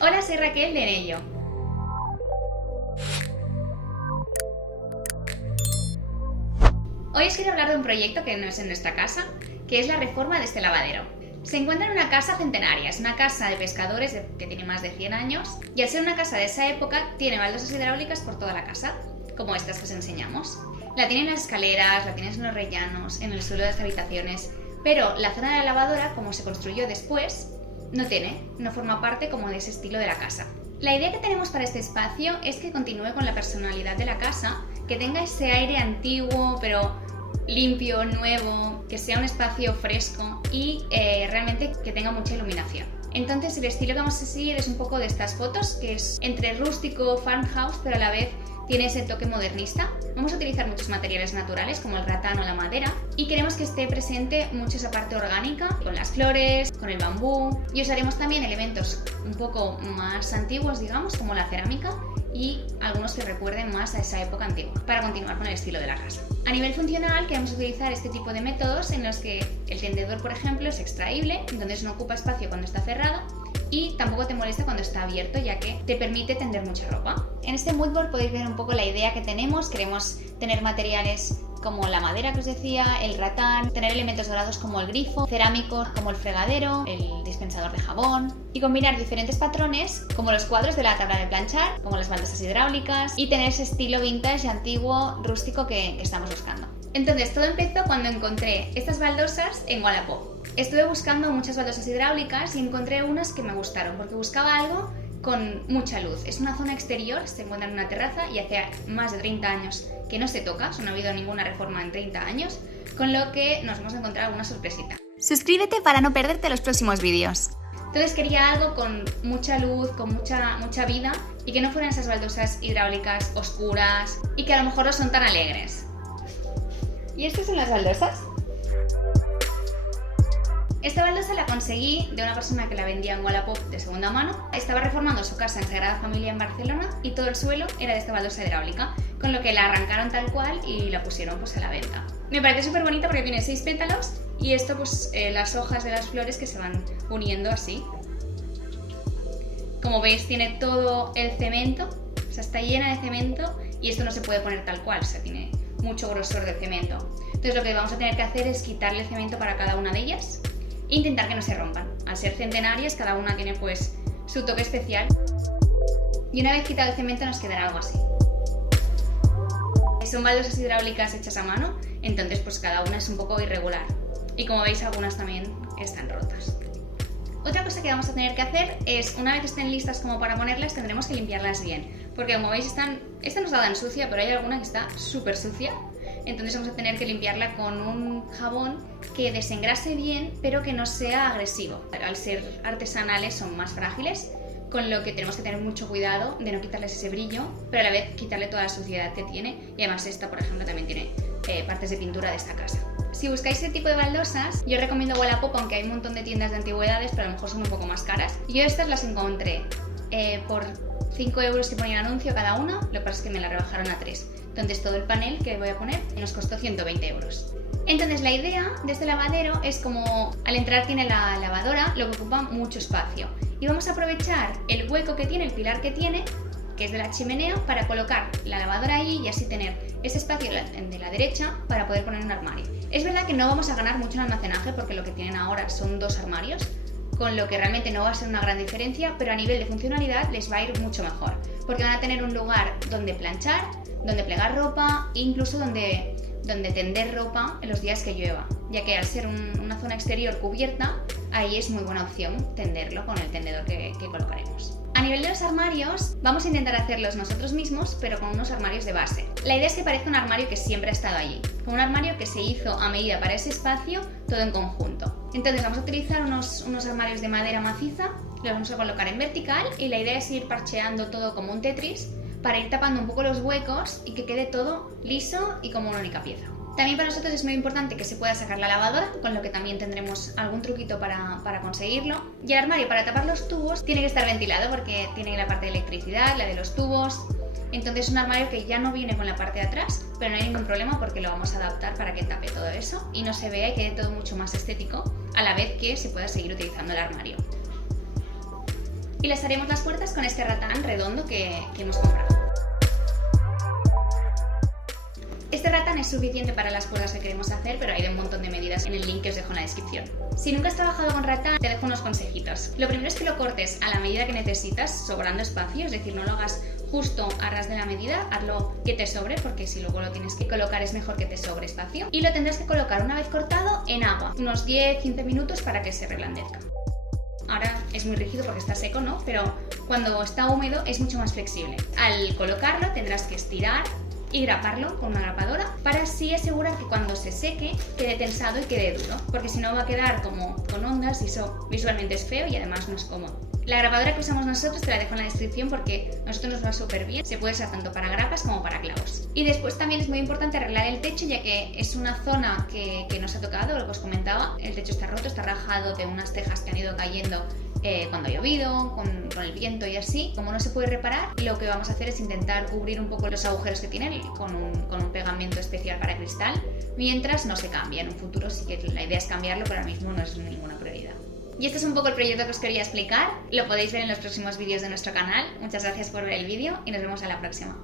Hola, soy Raquel de Enello. Hoy os quiero hablar de un proyecto que no es en nuestra casa, que es la reforma de este lavadero. Se encuentra en una casa centenaria, es una casa de pescadores que tiene más de 100 años y al ser una casa de esa época tiene baldosas hidráulicas por toda la casa, como estas que os enseñamos. La tienen en las escaleras, la tienes en los rellanos, en el suelo de las habitaciones, pero la zona de la lavadora, como se construyó después, no forma parte como de ese estilo de la casa. La idea que tenemos para este espacio es que continúe con la personalidad de la casa, que tenga ese aire antiguo pero limpio, nuevo, que sea un espacio fresco y realmente que tenga mucha iluminación. Entonces el estilo que vamos a seguir es un poco de estas fotos, que es entre rústico, farmhouse, pero a la vez tiene ese toque modernista. Vamos a utilizar muchos materiales naturales como el ratán o la madera y queremos que esté presente mucho esa parte orgánica con las flores, con el bambú, y usaremos también elementos un poco más antiguos, digamos, como la cerámica y algunos que recuerden más a esa época antigua para continuar con el estilo de la casa. A nivel funcional queremos utilizar este tipo de métodos en los que el tendedor, por ejemplo, es extraíble, entonces no ocupa espacio cuando está cerrado y tampoco te molesta cuando está abierto, ya que te permite tender mucha ropa. En este moodboard podéis ver un poco la idea que tenemos. Queremos tener materiales como la madera que os decía, el ratán, tener elementos dorados como el grifo, cerámicos como el fregadero, el dispensador de jabón y combinar diferentes patrones como los cuadros de la tabla de planchar, como las baldosas hidráulicas y tener ese estilo vintage, antiguo, rústico que estamos buscando. Entonces todo empezó cuando encontré estas baldosas en Wallapop. Estuve buscando muchas baldosas hidráulicas y encontré unas que me gustaron porque buscaba algo con mucha luz. Es una zona exterior, se encuentra en una terraza y hace más de 30 años que no se toca, no ha habido ninguna reforma en 30 años, con lo que nos hemos encontrado alguna sorpresita. Suscríbete para no perderte los próximos vídeos. Entonces quería algo con mucha luz, con mucha vida y que no fueran esas baldosas hidráulicas oscuras y que a lo mejor no son tan alegres. ¿Y estas son las baldosas? Esta baldosa la conseguí de una persona que la vendía en Wallapop de segunda mano. Estaba reformando su casa en Sagrada Familia en Barcelona y todo el suelo era de esta baldosa hidráulica, con lo que la arrancaron tal cual y la pusieron pues a la venta. Me parece súper bonita porque tiene 6 pétalos y esto pues las hojas de las flores que se van uniendo así. Como veis tiene todo el cemento, o sea, está llena de cemento y esto no se puede poner tal cual, o sea, tiene mucho grosor de cemento. Entonces lo que vamos a tener que hacer es quitarle el cemento para cada una de ellas e intentar que no se rompan. Al ser centenarias, cada una tiene pues su toque especial. Y una vez quitado el cemento nos quedará algo así. Son baldosas hidráulicas hechas a mano, entonces pues cada una es un poco irregular. Y como veis algunas también están rotas. Otra cosa que vamos a tener que hacer es, una vez estén listas como para ponerlas, tendremos que limpiarlas bien. Porque como veis esta no está tan sucia, pero hay alguna que está súper sucia. Entonces vamos a tener que limpiarla con un jabón que desengrase bien, pero que no sea agresivo. Al ser artesanales son más frágiles, con lo que tenemos que tener mucho cuidado de no quitarles ese brillo, pero a la vez quitarle toda la suciedad que tiene. Y además esta, por ejemplo, también tiene partes de pintura de esta casa. Si buscáis este tipo de baldosas, yo recomiendo Wallapop, aunque hay un montón de tiendas de antigüedades, pero a lo mejor son un poco más caras. Yo estas las encontré por 5 euros que ponía el anuncio cada una, lo que pasa es que me la rebajaron a 3. Entonces todo el panel que voy a poner nos costó 120 euros. Entonces la idea de este lavadero es como al entrar tiene la lavadora, lo que ocupa mucho espacio. Y vamos a aprovechar el hueco que tiene, el pilar que tiene, que es de la chimenea, para colocar la lavadora ahí y así tener ese espacio de la derecha para poder poner un armario. Es verdad que no vamos a ganar mucho en almacenaje porque lo que tienen ahora son 2 armarios, con lo que realmente no va a ser una gran diferencia, pero a nivel de funcionalidad les va a ir mucho mejor, porque van a tener un lugar donde planchar, donde plegar ropa e incluso donde tender ropa en los días que llueva, ya que al ser una zona exterior cubierta, ahí es muy buena opción tenderlo con el tendedor que colocaremos. A nivel de los armarios, vamos a intentar hacerlos nosotros mismos, pero con unos armarios de base. La idea es que parezca un armario que siempre ha estado allí, un armario que se hizo a medida para ese espacio, todo en conjunto. Entonces vamos a utilizar unos armarios de madera maciza, los vamos a colocar en vertical y la idea es ir parcheando todo como un Tetris para ir tapando un poco los huecos y que quede todo liso y como una única pieza. También para nosotros es muy importante que se pueda sacar la lavadora, con lo que también tendremos algún truquito para conseguirlo. Y el armario para tapar los tubos tiene que estar ventilado porque tiene la parte de electricidad, la de los tubos. Entonces es un armario que ya no viene con la parte de atrás, pero no hay ningún problema porque lo vamos a adaptar para que tape todo eso y no se vea y quede todo mucho más estético, a la vez que se pueda seguir utilizando el armario. Y les haremos las puertas con este ratán redondo que hemos comprado. Este ratán es suficiente para las puertas que queremos hacer, pero hay de un montón de medidas en el link que os dejo en la descripción. Si nunca has trabajado con ratán, te dejo unos consejitos. Lo primero es que lo cortes a la medida que necesitas, sobrando espacio, es decir, no lo hagas justo a ras de la medida, hazlo que te sobre, porque si luego lo tienes que colocar es mejor que te sobre espacio. Y lo tendrás que colocar una vez cortado en agua, unos 10-15 minutos para que se reblandezca. Ahora es muy rígido porque está seco, ¿no? Pero cuando está húmedo es mucho más flexible. Al colocarlo tendrás que estirar y graparlo con una grapadora para así asegurar que cuando se seque quede tensado y quede duro, porque si no va a quedar como con ondas y eso visualmente es feo y además no es cómodo. La grapadora que usamos nosotros te la dejo en la descripción porque a nosotros nos va súper bien, se puede usar tanto para grapas como para clavos. Y después también es muy importante arreglar el techo, ya que es una zona que nos ha tocado, lo que os comentaba, el techo está roto, está rajado de unas tejas que han ido cayendo cuando ha llovido, con el viento y así. Como no se puede reparar, lo que vamos a hacer es intentar cubrir un poco los agujeros que tiene con un pegamento especial para cristal, mientras no se cambia. En un futuro sí que la idea es cambiarlo, pero ahora mismo no es ninguna prioridad. Y este es un poco el proyecto que os quería explicar, lo podéis ver en los próximos vídeos de nuestro canal. Muchas gracias por ver el vídeo y nos vemos en la próxima.